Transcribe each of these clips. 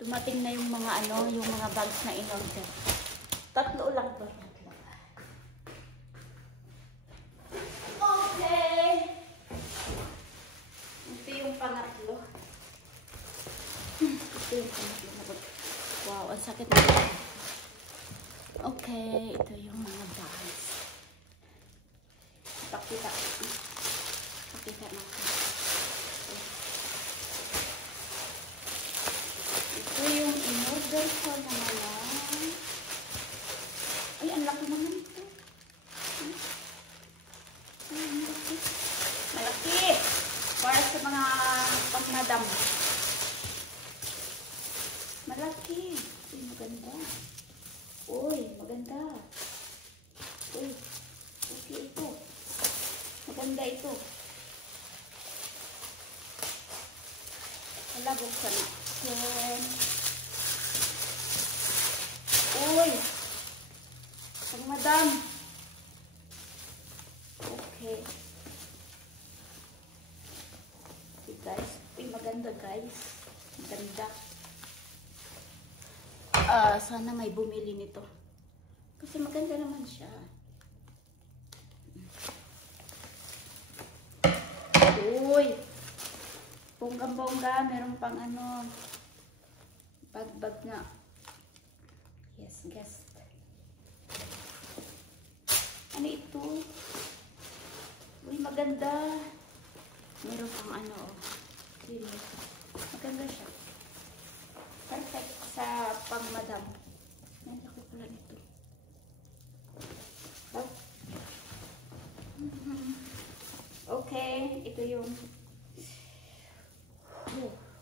Dumating na yung mga yung mga bags na in-order. Tatlo lang to. Okay. Ito yung pangatlo. Ito yung pangatlo. Wow, ang sakit na. Okay, ito yung mga bags. Pakita natin. Ito yung in-order ko na mga. Ay, ang laki naman ito. Ay, malaki. Malaki! Para sa mga pang-madam. Malaki. Uy, maganda. Uy, maganda. Uy, okay ito. Maganda ito. Wala, buksan natin. Uy! Pag madam. Okay. Okay, guys. Uy, maganda, guys. Maganda. Sana may bumili nito. Kasi maganda naman siya. Uy! Bonggang-bongga. Meron pang bag-bag na. Yes, guys. Ano ito? Uy, maganda. Meron pang Sino? Maganda siya. Perfect sa pang-madam. Ang laki pala nito. Oh. Okay, ito yung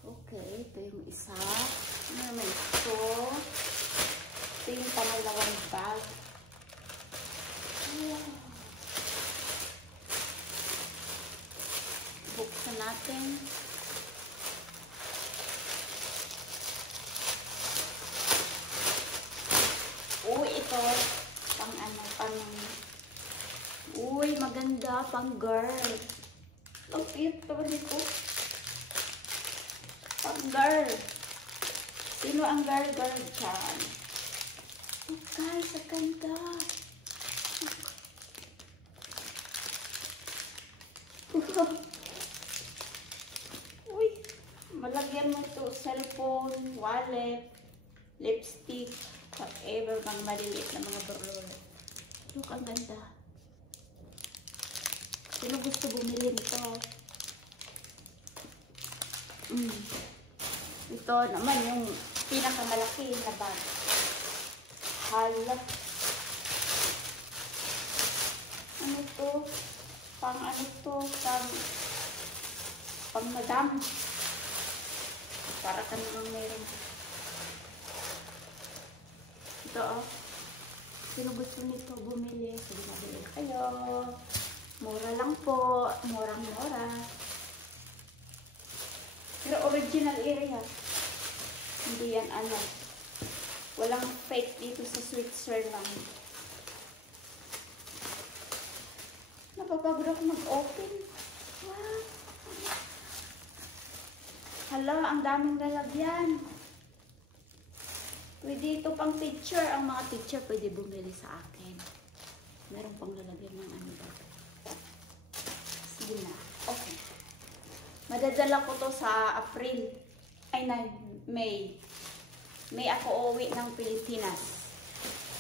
okay, ito yung isa. Ano naman ito? Ito yung pangalawang bag. Buksan natin. Uy, ito. Uy, maganda. Pang girl. Ang cute pa nito. Pang girl. Sino ang girl dyan? Oh, guys, ang ganda. Uy, malagyan mo ito. Cellphone, wallet, lipstick, whatever pang maliliit na mga burol. Look, ang ganda. Sino gusto bumili nito? Ito naman yung pinakamalaki na bag. Hala. Ano to? Pang madam. Para ka namang meron. Ito Sino gusto nito bumili? Sige, mabili kayo. Mura lang po. Murang-mura. Pero original area. Hindi yan walang fake dito sa Switzerland. Napapagod ako mag-open. Wow. Hala, ang daming lalagyan. Pwede ito pang teacher. Ang mga teacher pwede bumili sa akin. Meron pang lalagyan ng ba. Sige na. Okay. Madadala ko to sa April. Ay, May. May ako uwi ng Pilipinas.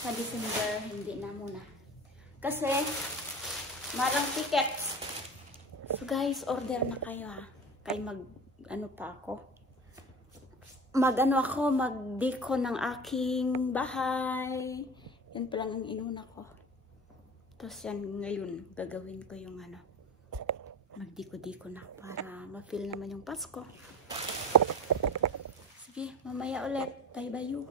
Sa December, hindi na muna. Kasi, marang tickets. So guys, order na kayo Kay mag-deko ng aking bahay. Yan pa lang ang inuna ko. Tapos yan, ngayon, gagawin ko yung magdiko-diko na para ma-feel naman yung Pasko. Sige, mamaya ulit. Bye-bye you.